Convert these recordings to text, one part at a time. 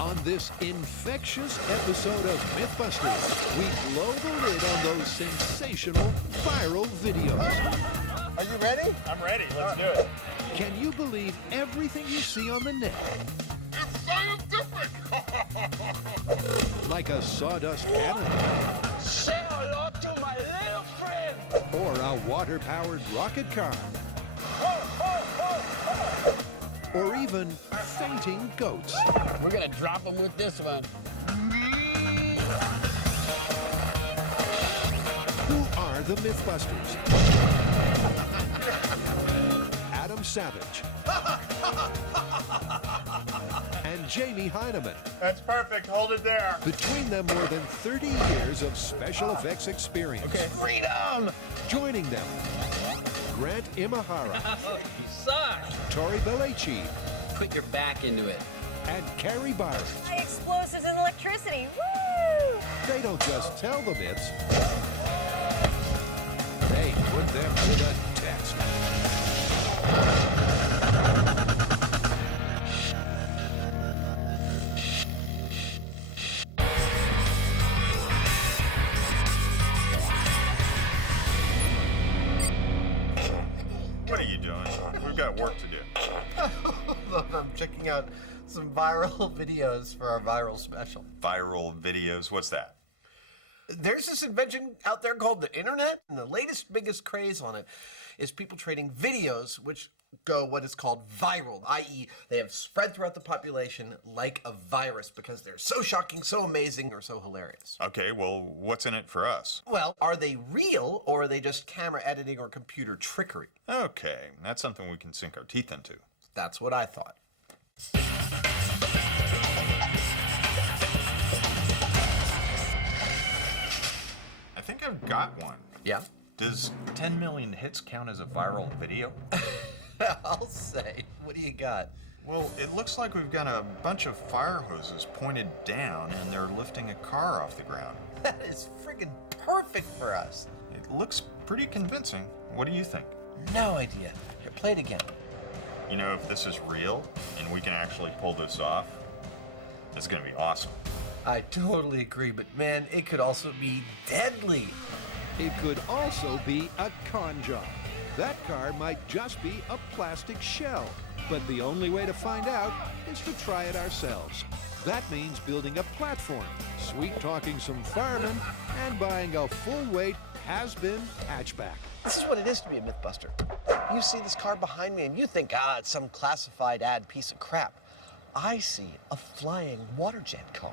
On this infectious episode of Mythbusters, we blow the lid on those sensational viral videos. Are you ready? I'm ready. Let's do it. Can you believe everything you see on the net? It's scientific! Like a sawdust cannon Say hello to my little friend! or a water-powered rocket car or even fainting goats. We're gonna drop him with this one. Who are the Mythbusters? Adam Savage and Jamie Hyneman. That's perfect. Hold it there. Between them, more than 30 years of special effects experience. Okay. Freedom! Joining them, Grant Imahara, You suck! Tori Belleci, Put your back into it. and Carrie Byron. High explosives and electricity. Woo! They don't just tell the myths, they put them to the test. What are you doing? We've got work to do. I'm checking out some viral videos for our viral special. Viral videos. What's that? There's this invention out there called the internet, and the latest, biggest craze on it is people trading videos which go what is called viral, i.e. they have spread throughout the population like a virus because they're so shocking, so amazing, or so hilarious. Okay, well, what's in it for us? Well, are they real, or are they just camera editing or computer trickery? Okay, that's something we can sink our teeth into. That's what I thought. I think I've got one. Yeah? Does 10 million hits count as a viral video? I'll say. What do you got? Well, it looks like we've got a bunch of fire hoses pointed down and they're lifting a car off the ground. That is friggin' perfect for us. It looks pretty convincing. What do you think? No idea. Here, play it again. You know, if this is real and we can actually pull this off, it's gonna be awesome. I totally agree, but man, it could also be deadly. It could also be a con job. That car might just be a plastic shell. But the only way to find out is to try it ourselves. That means building a platform, sweet-talking some firemen, and buying a full-weight has-been hatchback. This is what it is to be a Mythbuster. You see this car behind me and you think, it's some classified ad piece of crap. I see a flying water jet car.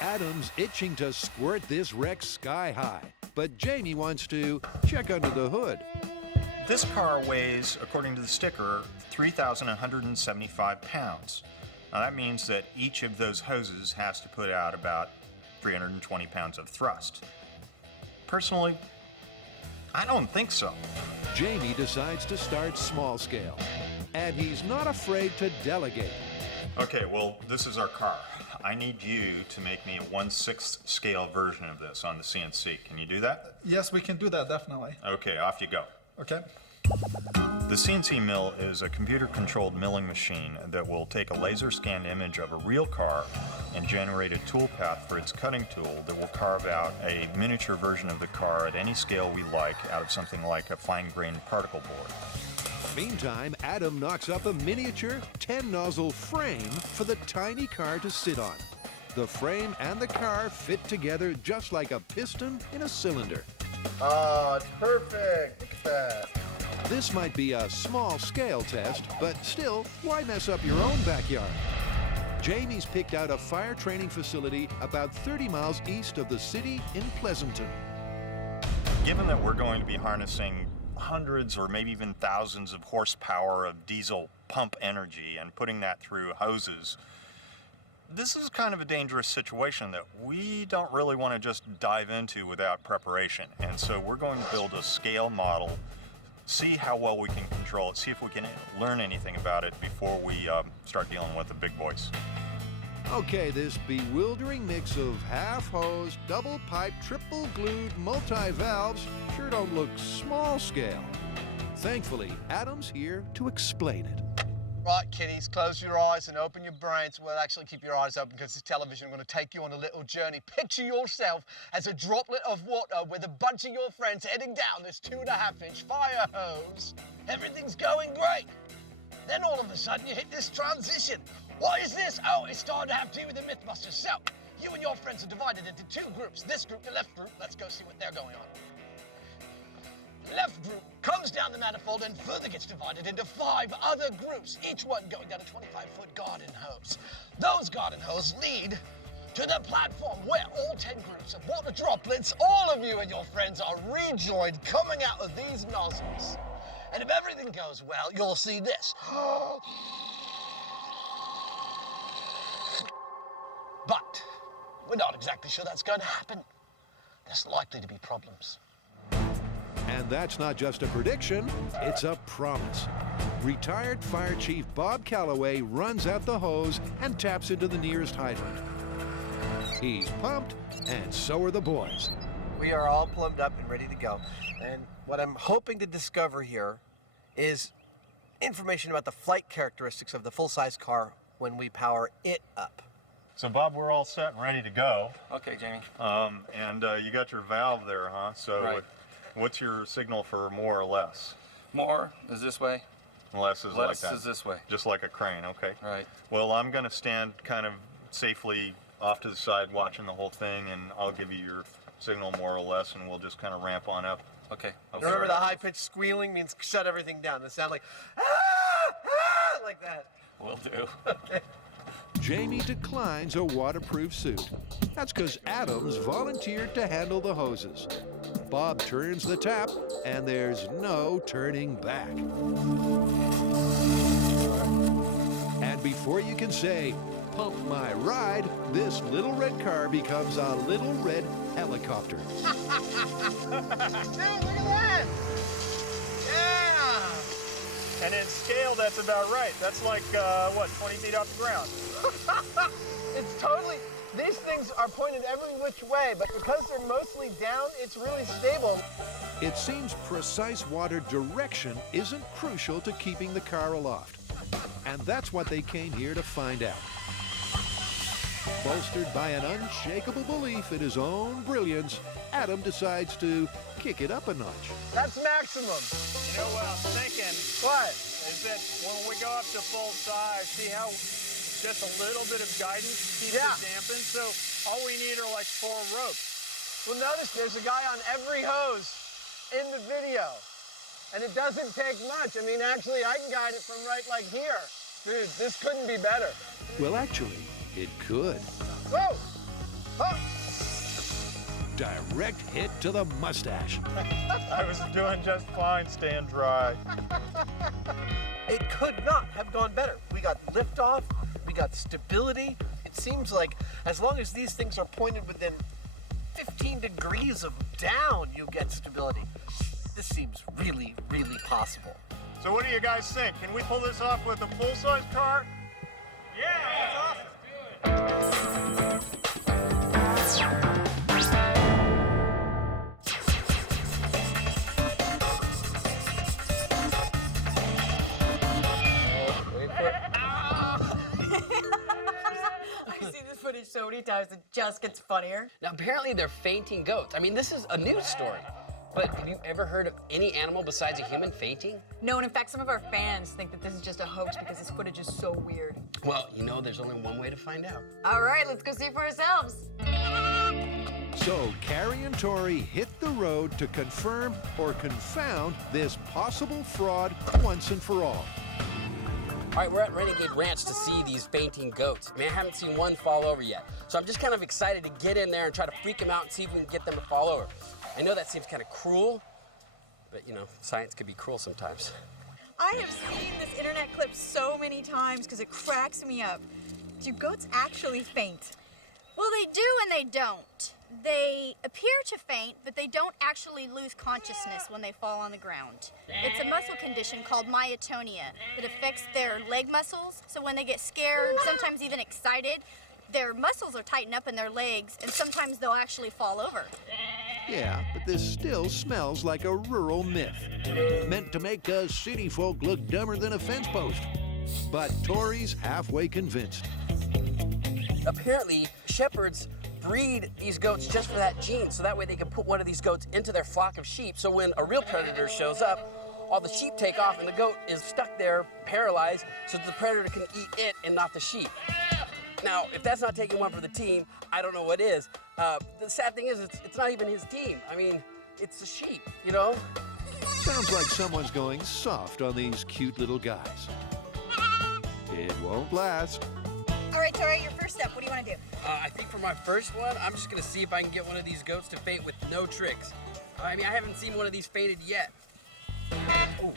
Adam's itching to squirt this wreck sky high, but Jamie wants to check under the hood. This car weighs, according to the sticker, 3,175 pounds. Now that means that each of those hoses has to put out about 320 pounds of thrust. Personally, I don't think so. Jamie decides to start small scale, and he's not afraid to delegate. Okay, well, this is our car. I need you to make me a 1/6 scale version of this on the CNC. Can you do that? Yes, we can do that, definitely. Okay, off you go. Okay. The CNC mill is a computer-controlled milling machine that will take a laser-scanned image of a real car and generate a toolpath for its cutting tool that will carve out a miniature version of the car at any scale we like out of something like a fine-grained particle board. Meantime, Adam knocks up a miniature 10-nozzle frame for the tiny car to sit on. The frame and the car fit together just like a piston in a cylinder. Oh, it's perfect. Look at that. This might be a small-scale test, but still, why mess up your own backyard? Jamie's picked out a fire training facility about 30 miles east of the city in Pleasanton. Given that we're going to be harnessing hundreds or maybe even thousands of horsepower of diesel pump energy and putting that through hoses, this is kind of a dangerous situation that we don't really want to just dive into without preparation. And so we're going to build a scale model, see how well we can control it, see if we can learn anything about it before we start dealing with the big boys. Okay, this bewildering mix of half-hose, double-pipe, triple-glued, multi-valves sure don't look small-scale. Thankfully, Adam's here to explain it. Right, kiddies, close your eyes and open your brains. Well, actually, keep your eyes open because this television is going to take you on a little journey. Picture yourself as a droplet of water with a bunch of your friends heading down this 2.5-inch fire hose. Everything's going great. Then all of a sudden, you hit this transition. What is this? Oh, it's starting to have to do with the Mythbusters. So, you and your friends are divided into 2 groups. This group, the left group, let's go see what they're going on. Left group comes down the manifold and further gets divided into 5 other groups, each one going down a 25-foot garden hose. Those garden hoses lead to the platform where all 10 groups of water droplets, all of you and your friends, are rejoined coming out of these nozzles. And if everything goes well, you'll see this. But we're not exactly sure that's going to happen. There's likely to be problems. And that's not just a prediction, it's a promise. Retired Fire Chief Bob Calloway runs out the hose and taps into the nearest hydrant. He's pumped, and so are the boys. We are all plumbed up and ready to go. And what I'm hoping to discover here is information about the flight characteristics of the full-size car when we power it up. So, Bob, we're all set and ready to go. Okay, Jamie. And you got your valve there, huh? So, Right. what's your signal for more or less? More is this way. Less is like Less that. is this way. Just like a crane, okay. Right. Well, I'm going to stand kind of safely off to the side watching the whole thing, and I'll give you your signal more or less, and we'll just kind of ramp on up. Okay. Remember the high-pitched squealing means shut everything down. It sounds like, like that. Will do. Jamie declines a waterproof suit. That's because Adams volunteered to handle the hoses. Bob turns the tap, and there's no turning back. And before you can say, "Pump my ride," this little red car becomes a little red helicopter. Dude, look at that! Yeah! And in scale, that's about right. That's like, 20 feet off the ground? It's totally, these things are pointed every which way, but because they're mostly down, it's really stable. It seems precise water direction isn't crucial to keeping the car aloft. And that's what they came here to find out. Bolstered by an unshakable belief in his own brilliance, Adam decides to kick it up a notch. That's maximum. You know what I'm thinking? What? Is that when we go up to full size, see how just a little bit of guidance keeps Yeah. it dampened? So all we need are like 4 ropes. Well, notice there's a guy on every hose in the video. And it doesn't take much. I mean, actually, I can guide it from right like here. Dude, this couldn't be better. Well, actually, it could. Whoa! Oh! Direct hit to the mustache. I was doing just fine staying dry. It could not have gone better. We got liftoff, we got stability. It seems like as long as these things are pointed within 15 degrees of down, you get stability. This seems really, really possible. So what do you guys think? Can we pull this off with a full-size car? Yeah, that's awesome. I've seen this footage so many times, it just gets funnier. Now, apparently they're fainting goats. I mean, this is a news story. But have you ever heard of any animal besides a human fainting? No, and in fact, some of our fans think that this is just a hoax because this footage is so weird. Well, you know, there's only one way to find out. All right, let's go see for ourselves. So Carrie and Tori hit the road to confirm or confound this possible fraud once and for all. All right, we're at Renegade Ranch to see these fainting goats. I mean, I haven't seen one fall over yet. So I'm just kind of excited to get in there and try to freak them out and see if we can get them to fall over. I know that seems kind of cruel, but you know, science could be cruel sometimes. I have seen this internet clip so many times because it cracks me up. Do goats actually faint? Well, they do and they don't. They appear to faint, but they don't actually lose consciousness when they fall on the ground. It's a muscle condition called myotonia that affects their leg muscles. So when they get scared, sometimes even excited, their muscles are tightened up in their legs, and sometimes they'll actually fall over. Yeah, but this still smells like a rural myth, meant to make us city folk look dumber than a fence post. But Tori's halfway convinced. Apparently, shepherds breed these goats just for that gene, so that way they can put one of these goats into their flock of sheep, so when a real predator shows up, all the sheep take off and the goat is stuck there, paralyzed, so that the predator can eat it and not the sheep. Now, if that's not taking one for the team, I don't know what is. The sad thing is, it's not even his team. I mean, it's the sheep, you know? Sounds like someone's going soft on these cute little guys. It won't last. All right, Tori, your first step. What do you want to do? I think for my first one, I'm just gonna see if I can get one of these goats to faint with no tricks. I mean, I haven't seen one of these fainted yet. Ooh.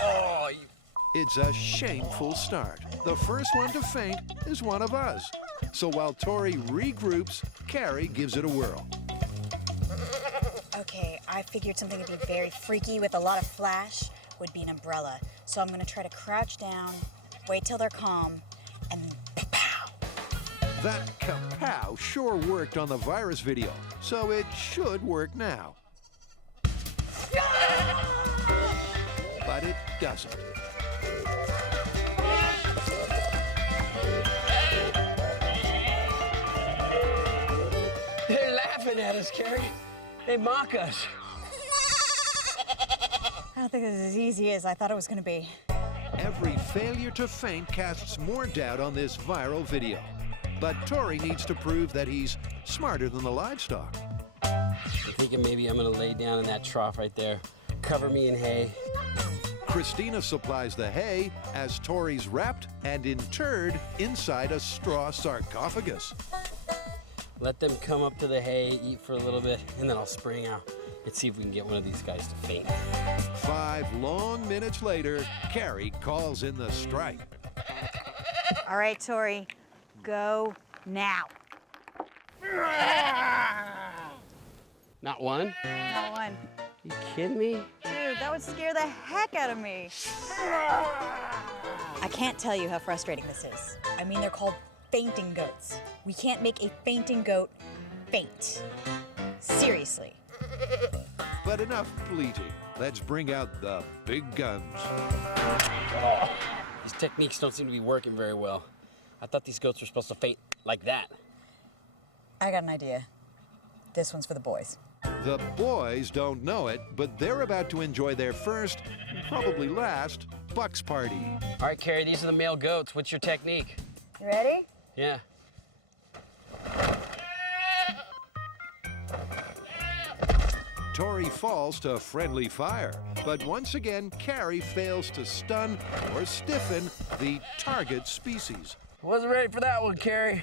Oh, you... It's a shameful start. The first one to faint is one of us. So while Tori regroups, Carrie gives it a whirl. Okay, I figured something would be very freaky with a lot of flash would be an umbrella. So I'm gonna try to crouch down, wait till they're calm, and then pow. That kapow sure worked on the virus video, so it should work now. But it doesn't. They're laughing at us, Carrie. They mock us. I don't think this is as easy as I thought it was gonna be. Every failure to faint casts more doubt on this viral video. But Tori needs to prove that he's smarter than the livestock. I'm thinking maybe I'm gonna lay down in that trough right there. Cover me in hay. Christina supplies the hay as Tori's wrapped and interred inside a straw sarcophagus. Let them come up to the hay, eat for a little bit, and then I'll spring out and see if we can get one of these guys to faint. 5 long minutes later, Carrie calls in the strike. All right, Tori, go now. Not one? Not one. You kidding me? Dude, that would scare the heck out of me. I can't tell you how frustrating this is. I mean, they're called fainting goats. We can't make a fainting goat faint. Seriously. But enough bleating. Let's bring out the big guns. Oh, these techniques don't seem to be working very well. I thought these goats were supposed to faint like that. I got an idea. This one's for the boys. The boys don't know it, but they're about to enjoy their first, and probably last, Bucks party. All right, Carrie, these are the male goats. What's your technique? You ready? Yeah. Tori falls to friendly fire, but once again, Carrie fails to stun or stiffen the target species. Wasn't ready for that one, Carrie.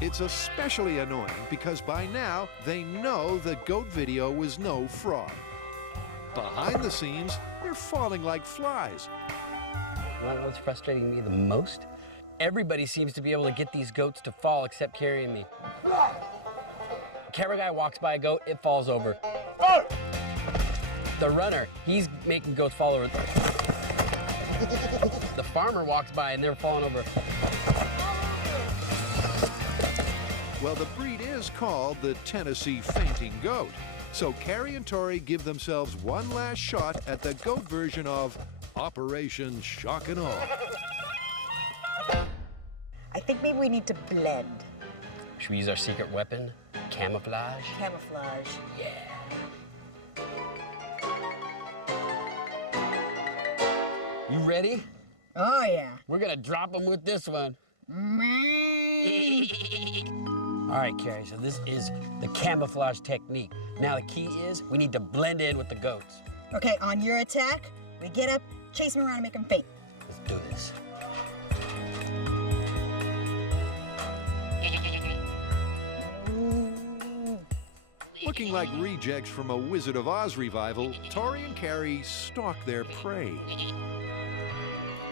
It's especially annoying because by now they know the goat video was no fraud. Behind the scenes, they're falling like flies. You want to know what's frustrating me the most? Everybody seems to be able to get these goats to fall except Carrie and me. Camera guy walks by a goat, it falls over. The runner, he's making goats fall over. The farmer walks by and they're falling over. Well, the breed is called the Tennessee fainting goat. So Carrie and Tori give themselves one last shot at the goat version of Operation Shock and Awe. I think maybe we need to blend. Should we use our secret weapon? Camouflage? Camouflage. You ready? Oh, yeah. We're gonna drop them with this one. All right, Carrie, so this is the camouflage technique. Now the key is we need to blend in with the goats. Okay, on your attack, we get up, chase them around and make them faint. Let's do this. Looking like rejects from a Wizard of Oz revival, Tori and Carrie stalk their prey.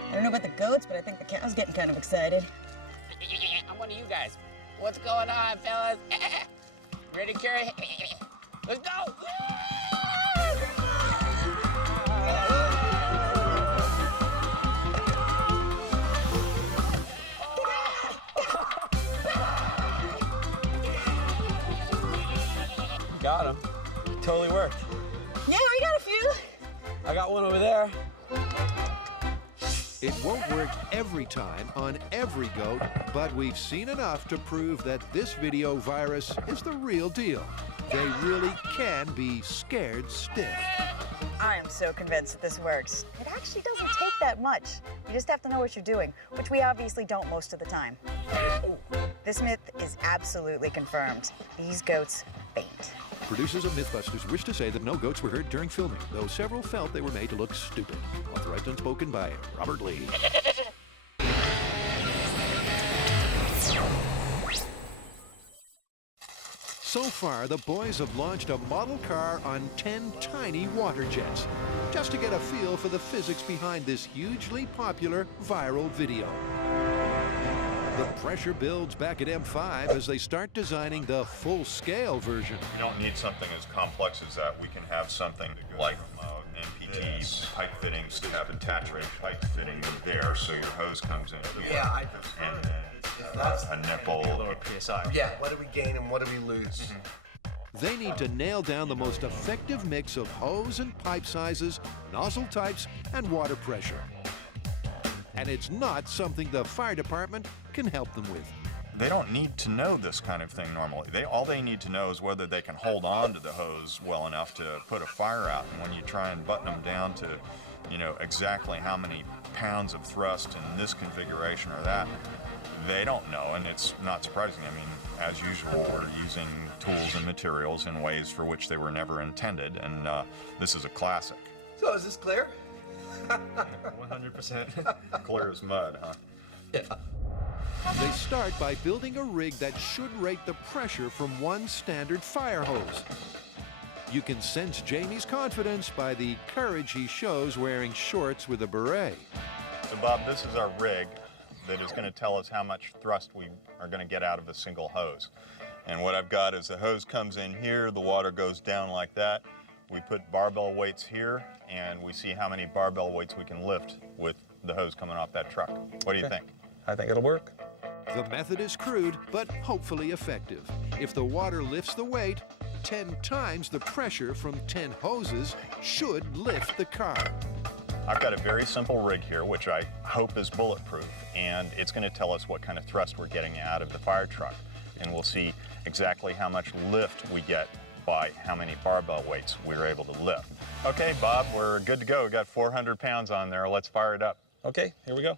I don't know about the goats, but I think the cow's getting kind of excited. I'm one of you guys. What's going on, fellas? Ready, Carrie? Let's go! Got him. Totally worked. Yeah, we got a few. I got one over there. It won't work every time on every goat, but we've seen enough to prove that this video virus is the real deal. They really can be scared stiff. I am so convinced that this works. It actually doesn't take that much. You just have to know what you're doing, which we obviously don't most of the time. This myth is absolutely confirmed. These goats faint. Producers of Mythbusters wish to say that no goats were heard during filming, though several felt they were made to look stupid. Authorized and spoken by Robert Lee. So far, the boys have launched a model car on 10 tiny water jets, just to get a feel for the physics behind this hugely popular viral video. The pressure builds back at M5 as they start designing the full-scale version. We don't need something as complex as that. We can have something like NPT pipe fittings to have attachment pipe fitting there, so your hose comes in here. Yeah, and then a nipple. PSI. Yeah, what do we gain and what do we lose? They need to nail down the most effective mix of hose and pipe sizes, nozzle types, and water pressure. And it's not something the fire department can help them with. They don't need to know this kind of thing normally. All they need to know is whether they can hold on to the hose well enough to put a fire out. And when you try and button them down to, exactly how many pounds of thrust in this configuration or that, they don't know, and it's not surprising. I mean, as usual, we're using tools and materials in ways for which they were never intended, and this is a classic. So is this clear? 100%. Clear as mud, huh? Yeah. They start by building a rig that should rate the pressure from one standard fire hose. You can sense Jamie's confidence by the courage he shows wearing shorts with a beret. So Bob, this is our rig that is going to tell us how much thrust we are going to get out of a single hose. And what I've got is the hose comes in here, the water goes down like that. We put barbell weights here, and we see how many barbell weights we can lift with the hose coming off that truck. What do you think? I think it'll work. The method is crude, but hopefully effective. If the water lifts the weight, 10 times the pressure from 10 hoses should lift the car. I've got a very simple rig here, which I hope is bulletproof, and it's going to tell us what kind of thrust we're getting out of the fire truck. And we'll see exactly how much lift we get by how many barbell weights we're able to lift. Okay, Bob, we're good to go. We got 400 pounds on there. Let's fire it up. Okay, here we go.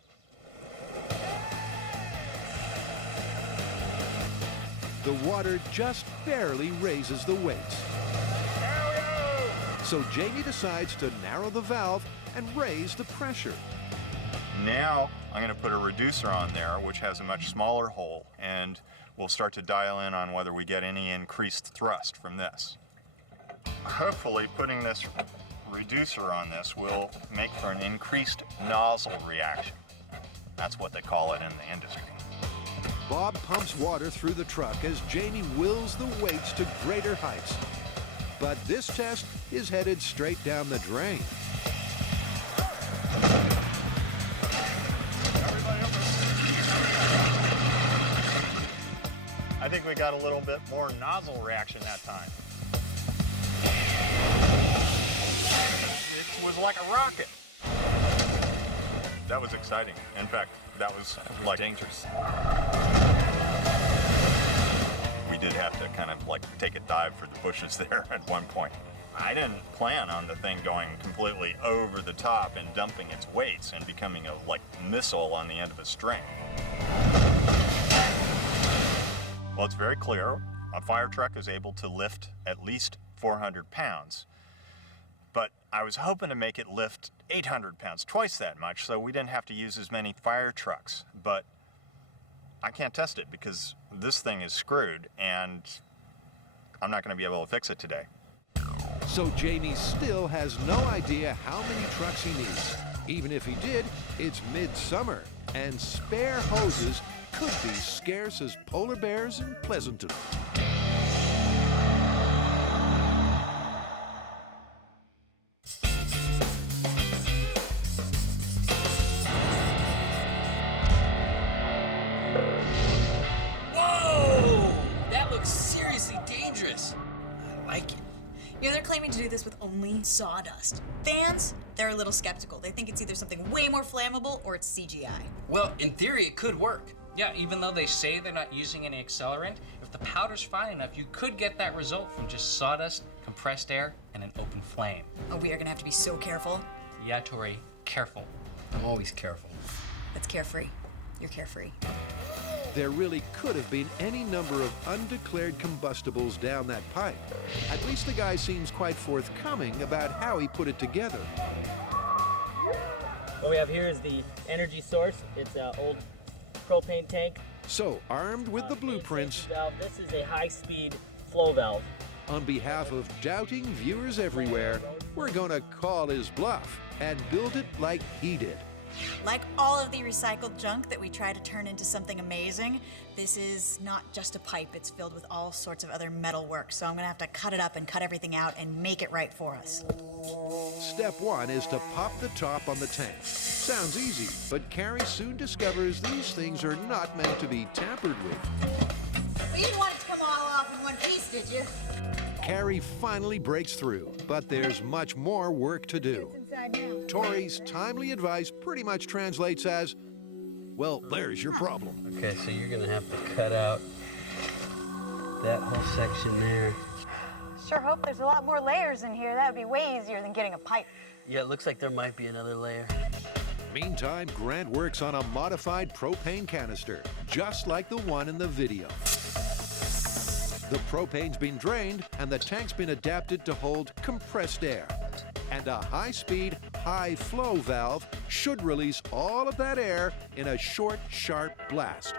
The water just barely raises the weights. So Jamie decides to narrow the valve and raise the pressure. Now I'm going to put a reducer on there, which has a much smaller hole, and we'll start to dial in on whether we get any increased thrust from this. Hopefully putting this reducer on this will make for an increased nozzle reaction. That's what they call it in the industry. Bob pumps water through the truck as Jamie wills the weights to greater heights. But this test is headed straight down the drain. I think we got a little bit more nozzle reaction that time. It was like a rocket. That was exciting. In fact, that was like dangerous. We did have to kind of like take a dive for the bushes there at one point. I didn't plan on the thing going completely over the top and dumping its weights and becoming a like missile on the end of a string. Well, it's very clear. A fire truck is able to lift at least 400 pounds. But I was hoping to make it lift 800 pounds, twice that much, so we didn't have to use as many fire trucks. But I can't test it because this thing is screwed, and I'm not going to be able to fix it today. So Jamie still has no idea how many trucks he needs. Even if he did, it's midsummer, and spare hoses could be scarce as polar bears in Pleasanton. Whoa! That looks seriously dangerous. I like it. You know, they're claiming to do this with only sawdust. Fans, they're a little skeptical. They think it's either something way more flammable or it's CGI. Well, in theory, it could work. Yeah, even though they say they're not using any accelerant, if the powder's fine enough, you could get that result from just sawdust, compressed air, and an open flame. Oh, we are gonna have to be so careful. Yeah, Tori, careful. I'm always careful. That's carefree. You're carefree. There really could have been any number of undeclared combustibles down that pipe. At least the guy seems quite forthcoming about how he put it together. What we have here is the energy source. It's an old propane tank. So, armed with the blueprints, valve. This is a high-speed flow valve. on behalf of doubting viewers everywhere, we're gonna call his bluff and build it like he did. Like all of the recycled junk that we try to turn into something amazing, this is not just a pipe. It's filled with all sorts of other metal work. So I'm gonna have to cut it up and cut everything out and make it right for us. Step one is to pop the top on the tank. Sounds easy, but Carrie soon discovers these things are not meant to be tampered with. Well, you didn't want it to come all off in one piece, did you? Carrie finally breaks through, but there's much more work to do. Tori's timely advice pretty much translates as, well, there's your problem. Okay, so you're gonna have to cut out that whole section there. Sure hope there's a lot more layers in here. That would be way easier than getting a pipe. Yeah, it looks like there might be another layer. Meantime, Grant works on a modified propane canister, just like the one in the video. The propane's been drained, and the tank's been adapted to hold compressed air. And a high-speed, high-flow valve should release all of that air in a short, sharp blast.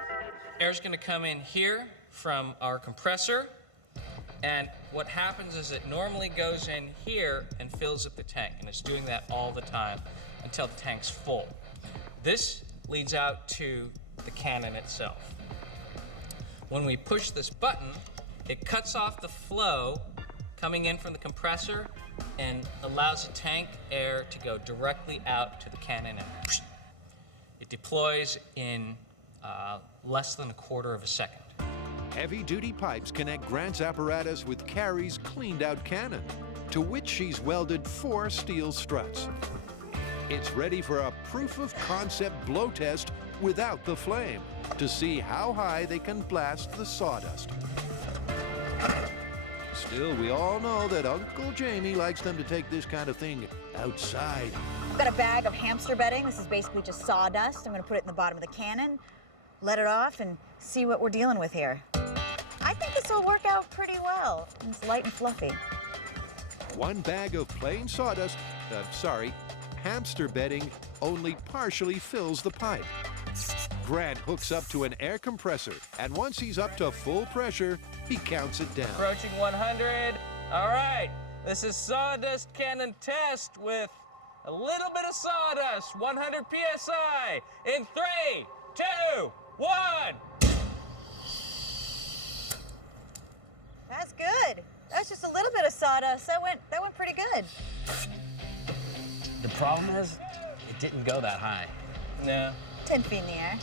Air's gonna come in here from our compressor, and what happens is it normally goes in here and fills up the tank, and it's doing that all the time until the tank's full. This leads out to the cannon itself. When we push this button, it cuts off the flow coming in from the compressor and allows the tank air to go directly out to the cannon, and it deploys in less than a quarter of a second. Heavy-duty pipes connect Grant's apparatus with Carrie's cleaned-out cannon, to which she's welded 4 steel struts. It's ready for a proof-of-concept blow test without the flame to see how high they can blast the sawdust. Still, we all know that Uncle Jamie likes them to take this kind of thing outside. I've got a bag of hamster bedding. This is basically just sawdust. I'm gonna put it in the bottom of the cannon, let it off, and see what we're dealing with here. I think this will work out pretty well. It's light and fluffy. 1 bag of plain sawdust, hamster bedding, only partially fills the pipe. Grant hooks up to an air compressor, and once he's up to full pressure, he counts it down. Approaching 100. All right, this is sawdust cannon test with a little bit of sawdust, 100 PSI, in 3, 2, 1. That's good. That's just a little bit of sawdust. That went pretty good. The problem is, it didn't go that high. No. 10 feet in the air.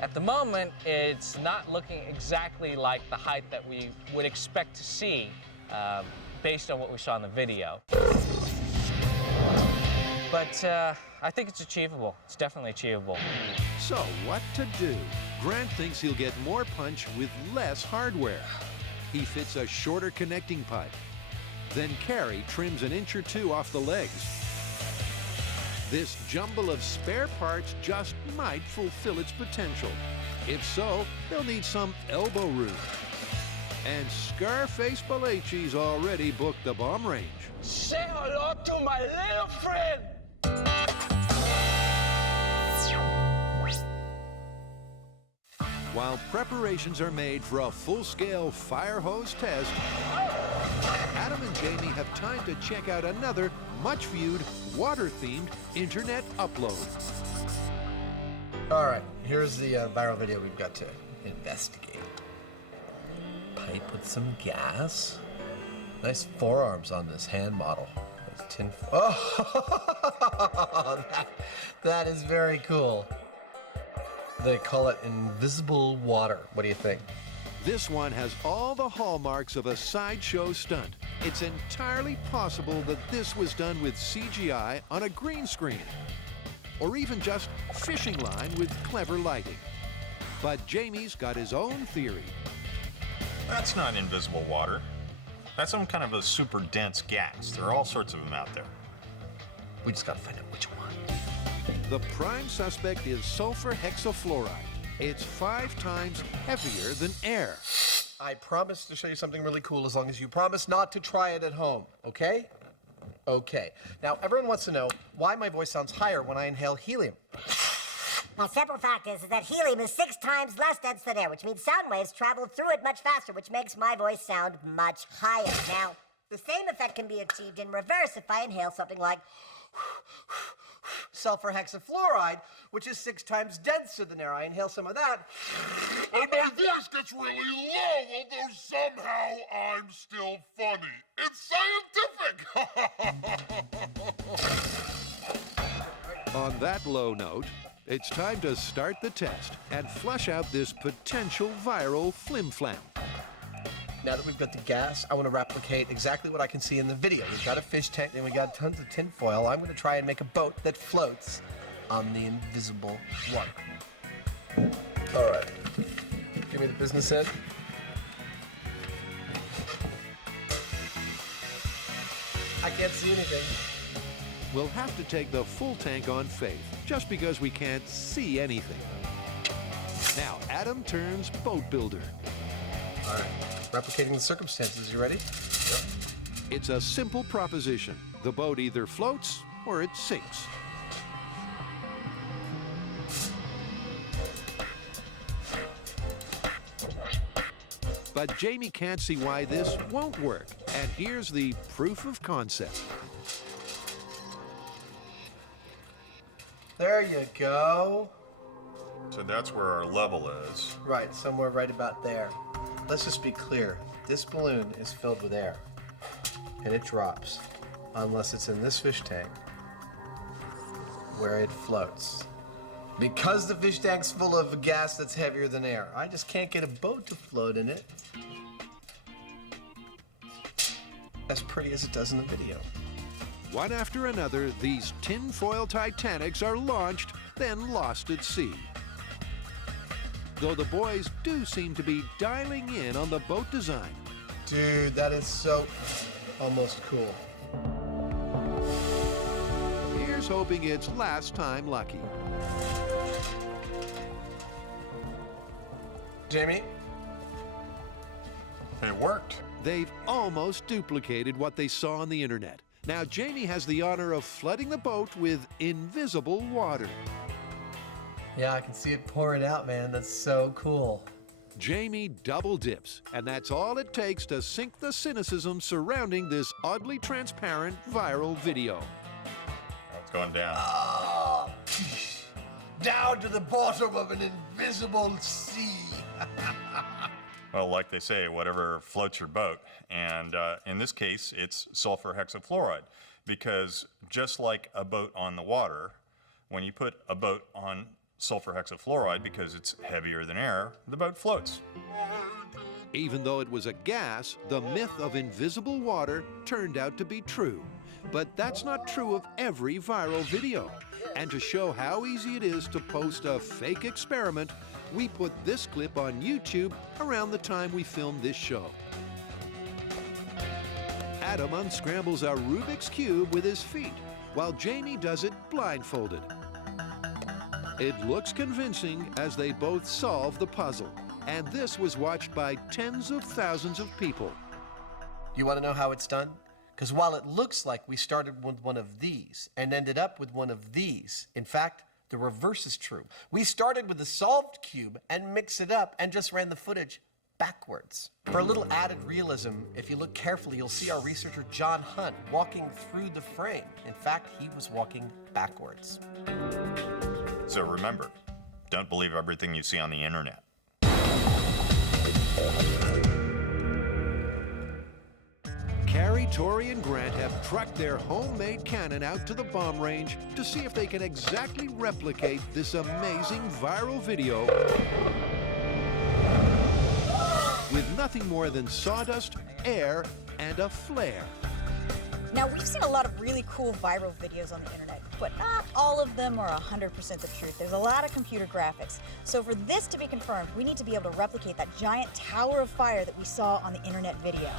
At the moment, it's not looking exactly like the height that we would expect to see based on what we saw in the video. But I think it's achievable. It's definitely achievable. So, what to do? Grant thinks he'll get more punch with less hardware. He fits a shorter connecting pipe. Then Carrie trims an inch or 2 off the legs. This jumble of spare parts just might fulfill its potential. If so, they'll need some elbow room. And Scarface Balachi's already booked the bomb range. Say hello to my little friend. While preparations are made for a full-scale fire hose test, Adam and Jamie have time to check out another much-viewed, water-themed internet upload. All right, here's the viral video we've got to investigate. Pipe with some gas. Nice forearms on this hand model. Those tin. Oh, that is very cool. They call it invisible water. What do you think? This one has all the hallmarks of a sideshow stunt. It's entirely possible that this was done with CGI on a green screen, or even just fishing line with clever lighting. But Jamie's got his own theory. That's not invisible water. That's some kind of a super dense gas. There are all sorts of them out there. We just gotta find out which one. The prime suspect is sulfur hexafluoride. It's 5 times heavier than air. I promise to show you something really cool as long as you promise not to try it at home, okay? Okay. Now, everyone wants to know why my voice sounds higher when I inhale helium. The simple fact is that helium is 6 times less dense than air, which means sound waves travel through it much faster, which makes my voice sound much higher. Now, the same effect can be achieved in reverse if I inhale something like sulfur hexafluoride, which is 6 times denser than air. I inhale some of that, and my voice gets really low, although somehow I'm still funny. It's scientific! On that low note, it's time to start the test and flush out this potential viral flim-flam. Now that we've got the gas, I want to replicate exactly what I can see in the video. We've got a fish tank, and we got tons of tin foil. I'm going to try and make a boat that floats on the invisible water. All right. Give me the business end. I can't see anything. We'll have to take the full tank on faith, just because we can't see anything. Now, Adam turns boat builder. All right. Replicating the circumstances. You ready? Yep. It's a simple proposition. The boat either floats or it sinks. But Jamie can't see why this won't work. And here's the proof of concept. There you go. So that's where our level is. Right, somewhere right about there. Let's just be clear. This balloon is filled with air, and it drops, unless it's in this fish tank, where it floats. Because the fish tank's full of gas that's heavier than air, I just can't get a boat to float in it as pretty as it does in the video. One after another, these tinfoil Titanics are launched, then lost at sea. Though the boys do seem to be dialing in on the boat design. Dude, that is so almost cool. Here's hoping it's last time lucky. Jamie? It worked. They've almost duplicated what they saw on the internet. Now Jamie has the honor of flooding the boat with invisible water. Yeah, I can see it pouring out, man. That's so cool. Jamie double dips, and that's all it takes to sink the cynicism surrounding this oddly transparent viral video. It's going down. Oh, down to the bottom of an invisible sea. Well, like they say, whatever floats your boat. And in this case, it's sulfur hexafluoride. Because just like a boat on the water, when you put a boat on sulfur hexafluoride, because it's heavier than air, the boat floats. Even though it was a gas, the myth of invisible water turned out to be true. But that's not true of every viral video. And to show how easy it is to post a fake experiment, we put this clip on YouTube around the time we filmed this show. Adam unscrambles a Rubik's Cube with his feet, while Jamie does it blindfolded. It looks convincing as they both solve the puzzle, and this was watched by tens of thousands of people. You want to know how it's done? Because while it looks like we started with one of these and ended up with one of these, in fact, the reverse is true. We started with a solved cube and mixed it up and just ran the footage backwards. For a little added realism, if you look carefully, you'll see our researcher John Hunt walking through the frame. In fact, he was walking backwards. So remember, don't believe everything you see on the internet. Carrie, Tori, and Grant have trucked their homemade cannon out to the bomb range to see if they can exactly replicate this amazing viral video nothing more than sawdust, air, and a flare. Now, we've seen a lot of really cool viral videos on the internet, but not all of them are 100% the truth. There's a lot of computer graphics. So for this to be confirmed, we need to be able to replicate that giant tower of fire that we saw on the internet video.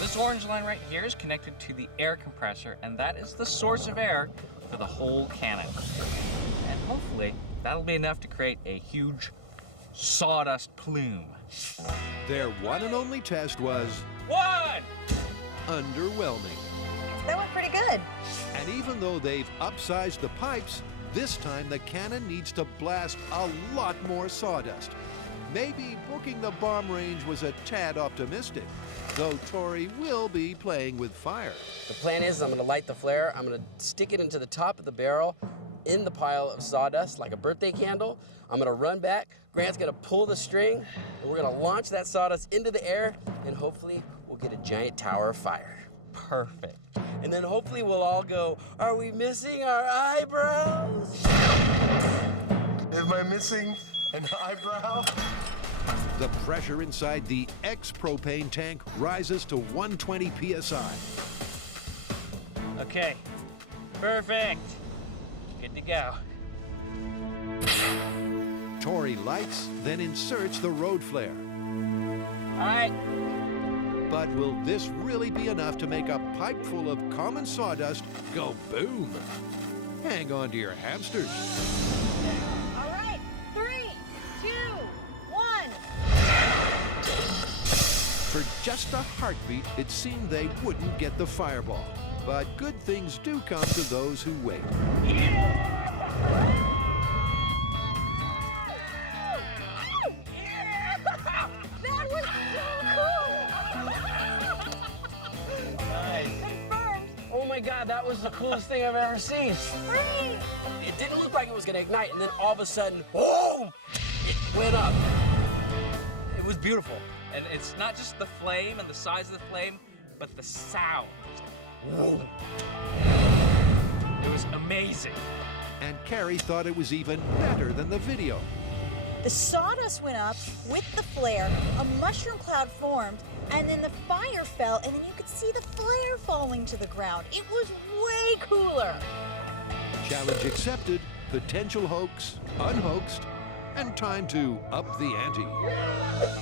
This orange line right here is connected to the air compressor, and that is the source of air for the whole cannon. And hopefully, that'll be enough to create a huge sawdust plume. Their one and only test was One! underwhelming. That went pretty good. And even though they've upsized the pipes, this time the cannon needs to blast a lot more sawdust. Maybe booking the bomb range was a tad optimistic, though Tori will be playing with fire. The plan is I'm gonna light the flare, I'm gonna stick it into the top of the barrel in the pile of sawdust like a birthday candle. I'm gonna run back, Grant's gonna pull the string, and we're gonna launch that sawdust into the air, and hopefully we'll get a giant tower of fire. Perfect. And then hopefully we'll all go, are we missing our eyebrows? Am I missing an eyebrow? The pressure inside the ex-propane tank rises to 120 psi. Okay, perfect. Good to go. Tori lights, then inserts the road flare. All right. But will this really be enough to make a pipe full of common sawdust go boom? Hang on to your hamsters. All right, 3, 2, 1. For just a heartbeat, it seemed they wouldn't get the fireball. But good things do come to those who wait. That was so cool! Confirmed. Oh my God, that was the coolest thing I've ever seen. Free! It didn't look like it was gonna ignite, and then all of a sudden, boom! It went up. It was beautiful. And it's not just the flame and the size of the flame, but the sound. Whoa. It was amazing. And Carrie thought it was even better than the video. The sawdust went up with the flare, a mushroom cloud formed, and then the fire fell, and then you could see the flare falling to the ground. It was way cooler. Challenge accepted, potential hoax, unhoaxed, and time to up the ante.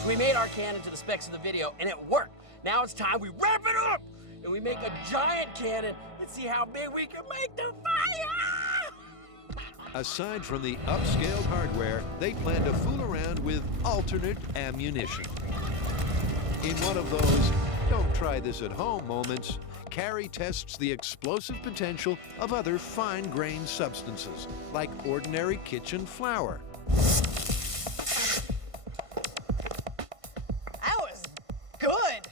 So we made our cannon to the specs of the video, and it worked. Now it's time we wrap it up, and we make a giant cannon and see how big we can make the fire! Aside from the upscaled hardware, they plan to fool around with alternate ammunition. In one of those don't try this at home moments, Carrie tests the explosive potential of other fine-grained substances, like ordinary kitchen flour. That was good.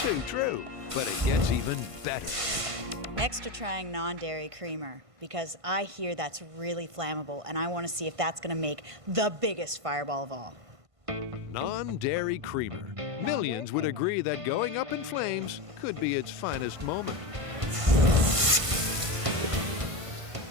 Too true, but it gets even better. Next to trying non-dairy creamer, because I hear that's really flammable, and I want to see if that's going to make the biggest fireball of all. Non-dairy creamer. Millions would agree that going up in flames could be its finest moment.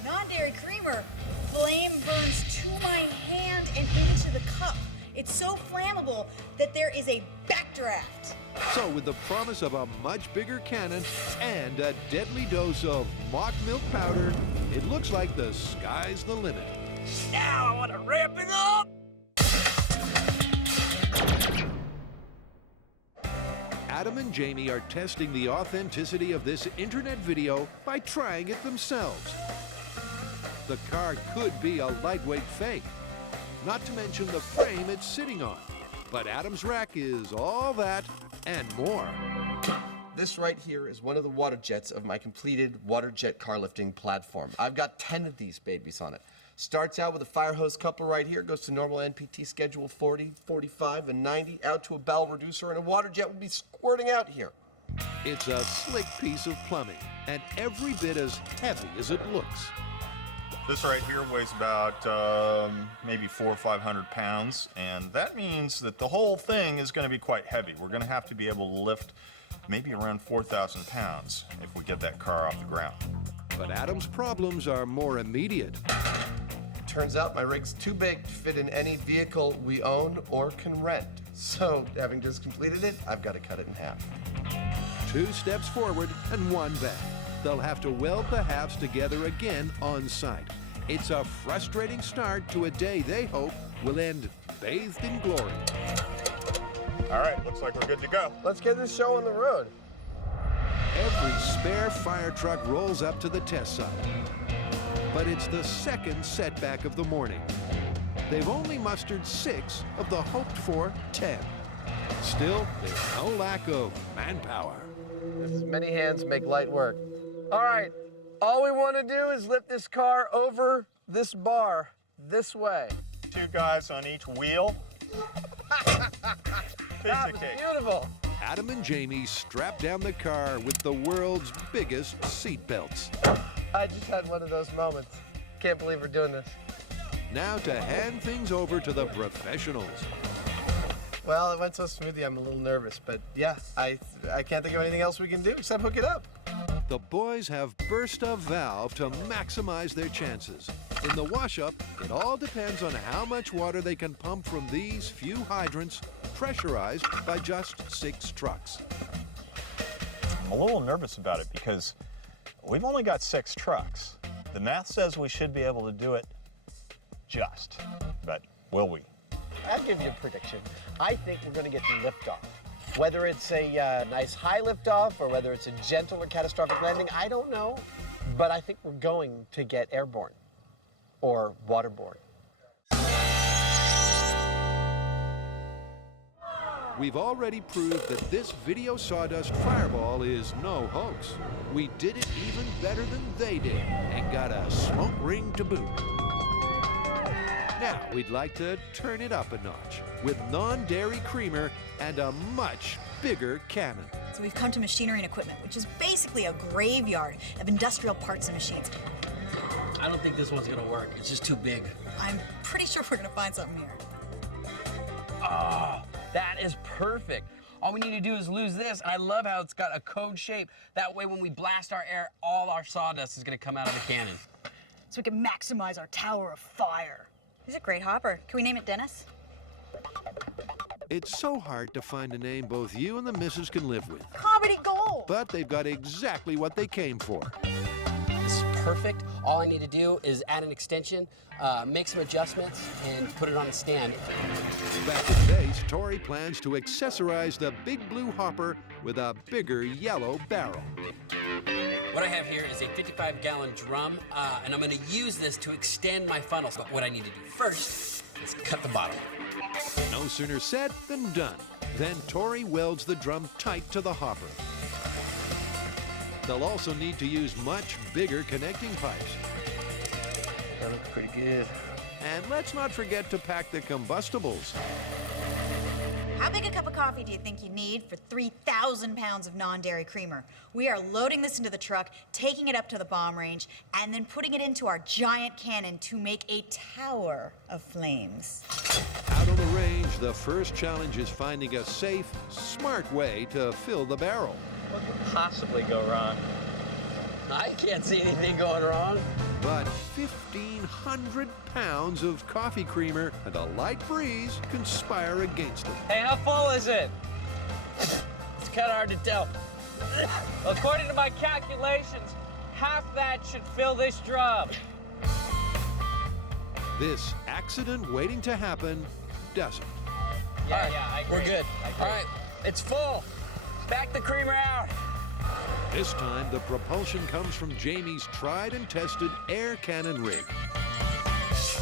Non-dairy creamer, flame burns to my hand and into the cup. It's so flammable that there is a backdraft. So with the promise of a much bigger cannon and a deadly dose of mock milk powder, it looks like the sky's the limit. Now I want to ramp it up! Adam and Jamie are testing the authenticity of this internet video by trying it themselves. The car could be a lightweight fake, not to mention the frame it's sitting on. But Adam's rack is all that and more. This right here is one of the water jets of my completed water jet car lifting platform. I've got 10 of these babies on it. Starts out with a fire hose coupler right here, goes to normal NPT schedule 40, 45, and 90, out to a bowel reducer, and a water jet will be squirting out here. It's a slick piece of plumbing, and every bit as heavy as it looks. This right here weighs about maybe 400 or 500 pounds, and that means that the whole thing is going to be quite heavy. We're going to have to be able to lift maybe around 4,000 pounds if we get that car off the ground. But Adam's problems are more immediate. Turns out my rig's too big to fit in any vehicle we own or can rent. So, having just completed it, I've got to cut it in half. 2 steps forward and 1 back. They'll have to weld the halves together again on site. It's a frustrating start to a day they hope will end bathed in glory. All right, looks like we're good to go. Let's get this show on the road. Every spare fire truck rolls up to the test site. But it's the second setback of the morning. They've only mustered 6 of the hoped-for 10. Still, there's no lack of manpower. As many hands make light work. All right, all we want to do is lift this car over this bar this way. 2 guys on each wheel. That was beautiful. Adam and Jamie strap down the car with the world's biggest seat belts. I just had one of those moments. Can't believe we're doing this. Now to hand things over to the professionals. Well, it went so smoothly, I'm a little nervous, but yeah, I can't think of anything else we can do except hook it up. The boys have burst a valve to maximize their chances. In the wash-up, it all depends on how much water they can pump from these few hydrants, pressurized by just 6 trucks. I'm a little nervous about it because we've only got 6 trucks. The math says we should be able to do it just, but will we? I'll give you a prediction. I think we're going to get the liftoff. Whether it's a nice high liftoff or whether it's a gentle or catastrophic landing, I don't know. But I think we're going to get airborne or waterborne. We've already proved that this video sawdust fireball is no hoax. We did it even better than they did and got a smoke ring to boot. Now we'd like to turn it up a notch with non-dairy creamer and a much bigger cannon. So we've come to machinery and equipment, which is basically a graveyard of industrial parts and machines. I don't think this one's gonna work. It's just too big. I'm pretty sure we're gonna find something here. Oh, that is perfect. All we need to do is lose this, and I love how it's got a cone shape. That way when we blast our air, all our sawdust is gonna come out of the cannon. So we can maximize our tower of fire. He's a great hopper. Can we name it Dennis? It's so hard to find a name both you and the missus can live with. Comedy gold! But they've got exactly what they came for. This is perfect. All I need to do is add an extension, make some adjustments, and put it on a stand. Back at base, Tori plans to accessorize the big blue hopper with a bigger yellow barrel. What I have here is a 55-gallon drum, and I'm going to use this to extend my funnels. But what I need to do first is cut the bottom. No sooner said than done. Then Tori welds the drum tight to the hopper. They'll also need to use much bigger connecting pipes. That looks pretty good. And let's not forget to pack the combustibles. How big a cup of coffee do you think you need for 3,000 pounds of non-dairy creamer? We are loading this into the truck, taking it up to the bomb range, and then putting it into our giant cannon to make a tower of flames. Out on the range, the first challenge is finding a safe, smart way to fill the barrel. What could possibly go wrong? I can't see anything going wrong. But 1,500 pounds of coffee creamer and a light breeze conspire against it. Hey, how full is it? It's kind of hard to tell. According to my calculations, half that should fill this drum. This accident waiting to happen doesn't. Yeah, I agree. We're good. All right, it's full. Back the creamer out. This time, the propulsion comes from Jamie's tried and tested air cannon rig.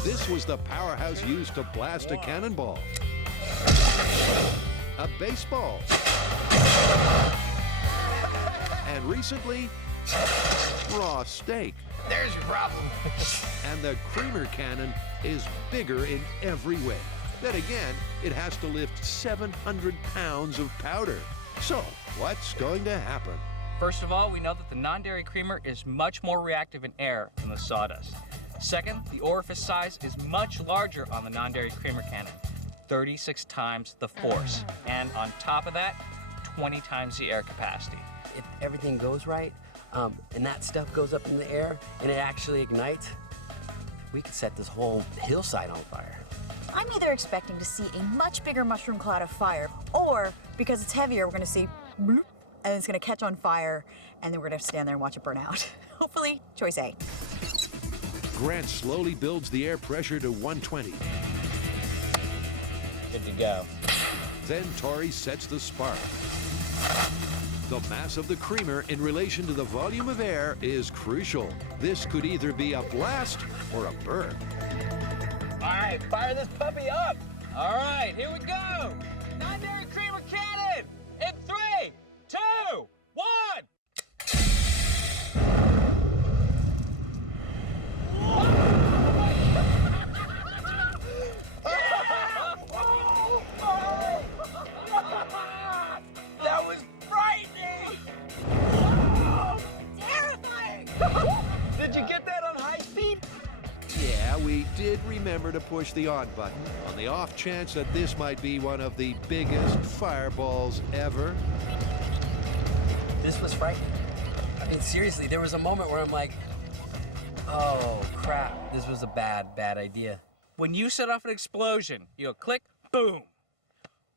This was the powerhouse used to blast a cannonball, a baseball, and recently, raw steak. There's your problem. And the creamer cannon is bigger in every way. Then again, it has to lift 700 pounds of powder. So, what's going to happen? First of all, we know that the non-dairy creamer is much more reactive in air than the sawdust. Second, the orifice size is much larger on the non-dairy creamer cannon, 36 times the force. And on top of that, 20 times the air capacity. If everything goes right, and that stuff goes up in the air, and it actually ignites, we could set this whole hillside on fire. I'm either expecting to see a much bigger mushroom cloud of fire, or because it's heavier, we're gonna see bloop, and it's gonna catch on fire, and then we're gonna stand there and watch it burn out. Hopefully, choice A. Grant slowly builds the air pressure to 120. Good to go. Then Tori sets the spark. The mass of the creamer in relation to the volume of air is crucial. This could either be a blast or a burn. All right, fire this puppy up. All right, here we go. Non-dairy creamer cannon in 3, 2, 1. That was frightening. Terrifying. Did you get that on high speed? Yeah, we did remember to push the on button on the off chance that this might be one of the biggest fireballs ever. This was frightening. I mean, seriously, there was a moment where I'm like, oh, crap, this was a bad idea. When you set off an explosion, you go click, boom.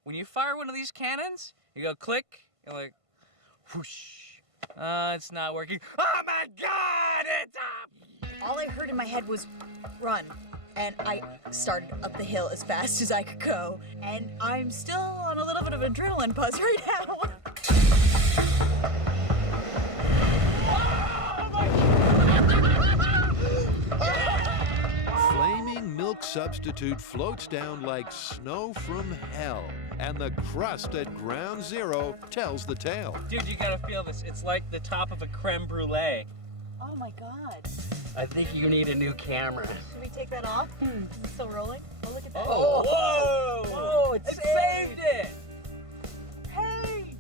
When you fire one of these cannons, you go click, you're like, whoosh. It's not working. Oh my God, it's up! All I heard in my head was run, and I started up the hill as fast as I could go, and I'm still on a little bit of adrenaline buzz right now. Flaming milk substitute floats down like snow from hell, and the crust at ground zero tells the tale. Dude, you gotta feel this. It's like the top of a creme brulee. Oh my God. I think you need a new camera. Should we take that off? Is it still rolling? Oh, look at that. Oh, whoa! Whoa, it saved it! Hey!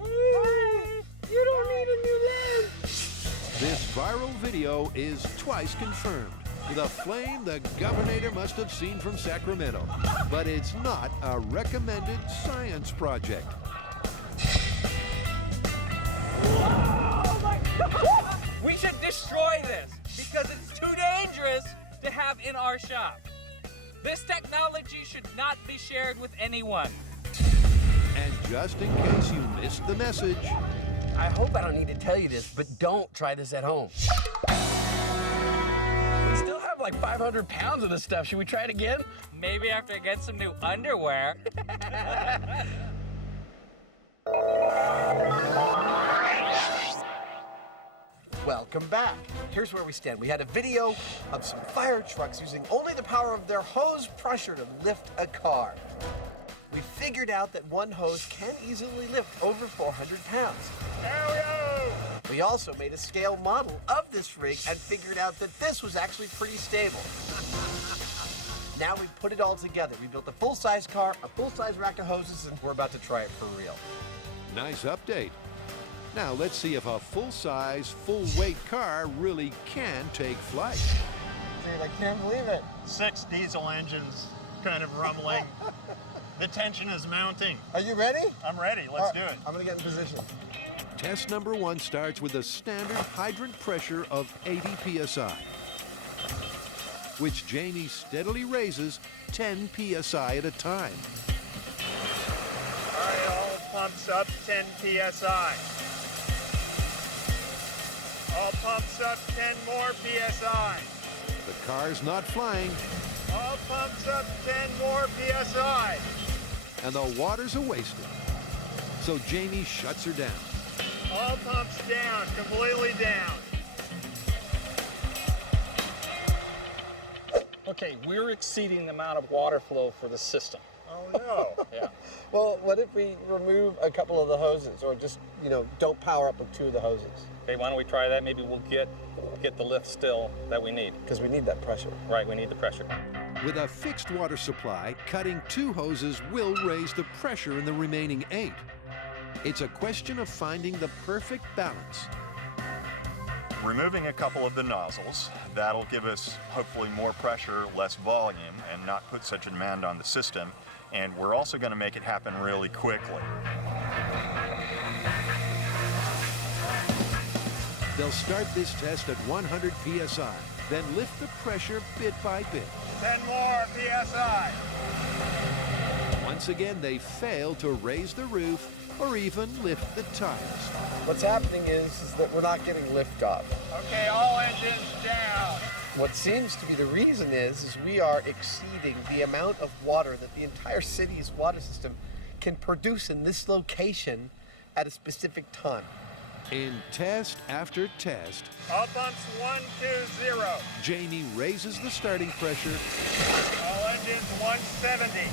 You don't need a new lens! This viral video is twice confirmed with a flame the governor must have seen from Sacramento. But it's not a recommended science project. Oh my God! We should destroy this because it's too dangerous to have in our shop. This technology should not be shared with anyone. And just in case you missed the message, I hope I don't need to tell you this, but don't try this at home. We still have like 500 pounds of this stuff. Should we try it again? Maybe after I get some new underwear. Welcome back. Here's where we stand. We had a video of some fire trucks using only the power of their hose pressure to lift a car. We figured out that one hose can easily lift over 400 pounds. We also made a scale model of this rig and figured out that this was actually pretty stable. Now we put it all together. We built a full-size car, a full-size rack of hoses, and we're about to try it for real. nice update. Now let's see if a full-size, full-weight car really can take flight. Dude, I can't believe it. 6 diesel engines kind of rumbling. The tension is mounting. Are you ready? I'm ready. Let's do it. I'm gonna get in position. Test number 1 starts with a standard hydrant pressure of 80 psi, which Jamie steadily raises 10 psi at a time. All right, all pumps up 10 psi. All pumps up 10 more psi. The car's not flying, All pumps up 10 more psi. and the water's a-wasted. So Jamie shuts her down. All pumps down, completely down. Okay, we're exceeding the amount of water flow for the system. Oh no. Yeah. Well, what if we remove a couple of the hoses, or just, don't power up with 2 of the hoses? Okay, why don't we try that? Maybe we'll get the lift still that we need. Because we need that pressure. Right, we need the pressure. With a fixed water supply, cutting 2 hoses will raise the pressure in the remaining 8. It's a question of finding the perfect balance. Removing a couple of the nozzles, that'll give us hopefully more pressure, less volume, and not put such a demand on the system. And we're also going to make it happen really quickly. They'll start this test at 100 psi. then lift the pressure bit by bit. 10 more PSI. Once again, they fail to raise the roof or even lift the tires. What's happening is that we're not getting liftoff. Okay, all engines down. What seems to be the reason is we are exceeding the amount of water that the entire city's water system can produce in this location at a specific time. In test after test, All pumps 1, 2, 0. Jamie raises the starting pressure. All engines 170.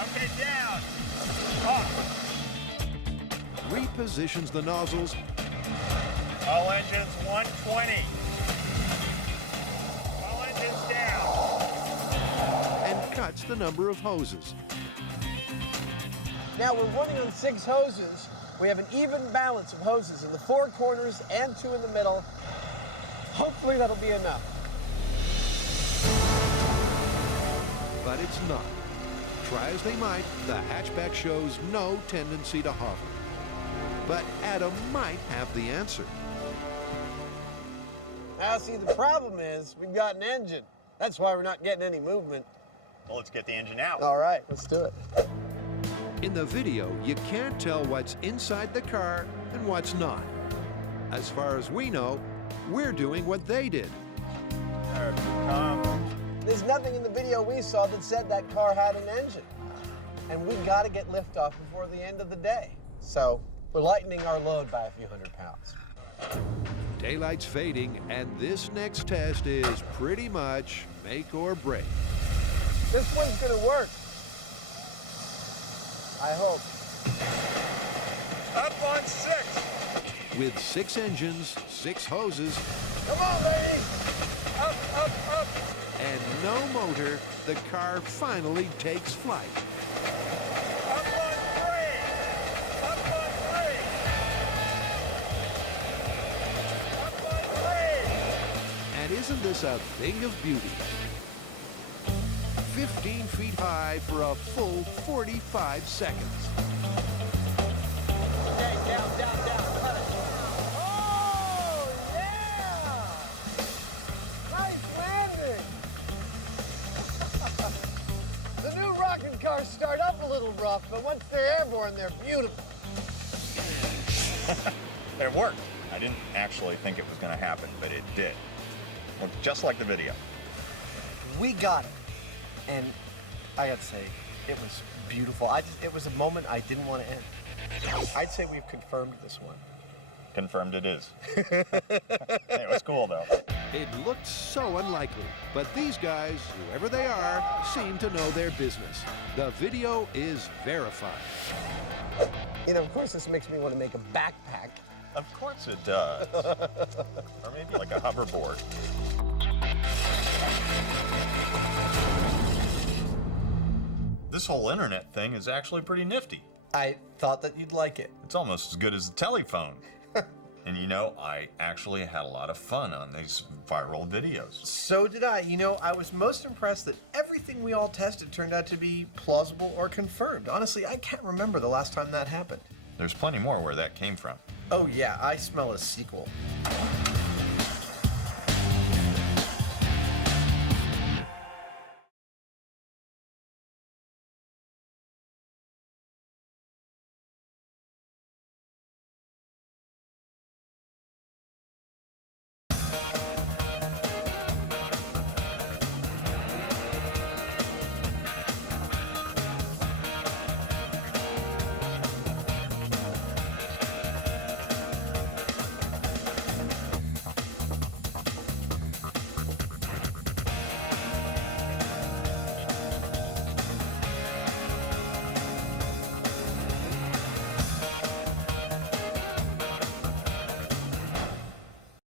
Okay, down. Off. Repositions the nozzles. All engines 120. All engines down. And cuts the number of hoses. Now we're running on 6 hoses. We have an even balance of hoses in the 4 corners and 2 in the middle. Hopefully that'll be enough. But it's not. Try as they might, the hatchback shows no tendency to hover. But Adam might have the answer. Now see, the problem is we've got an engine. That's why we're not getting any movement. Well, let's get the engine out. All right, let's do it. In the video, you can't tell what's inside the car and what's not. As far as we know, we're doing what they did. There's nothing in the video we saw that said that car had an engine. And we got to get liftoff before the end of the day. So we're lightening our load by a few hundred pounds. Daylight's fading, and this next test is pretty much make or break. This one's going to work. I hope. Up on 6. With 6 engines, 6 hoses, Come on, ladies! Up, up, up. and no motor, the car finally takes flight. Up on 3. Up on 3. Up on 3. And isn't this a thing of beauty? 15 feet high for a full 45 seconds. Okay, down, cut it. Oh, yeah! Nice landing! The new rocking cars start up a little rough, but once they're airborne, they're beautiful. It worked. I didn't actually think it was going to happen, but it did. Looked just like the video. We got it. And I gotta say, it was beautiful. It was a moment I didn't want to end. I'd say we've confirmed this one. Confirmed it is. It was cool, though. It looked so unlikely, but these guys, whoever they are, seem to know their business. The video is verified. You know, of course, this makes me want to make a backpack. Of course it does. Or maybe like a hoverboard. This whole internet thing is actually pretty nifty. I thought that you'd like it. It's almost as good as a telephone. And you know, I actually had a lot of fun on these viral videos. So did I. You know, I was most impressed that everything we all tested turned out to be plausible or confirmed. Honestly, I can't remember the last time that happened. There's plenty more where that came from. Oh yeah, I smell a sequel.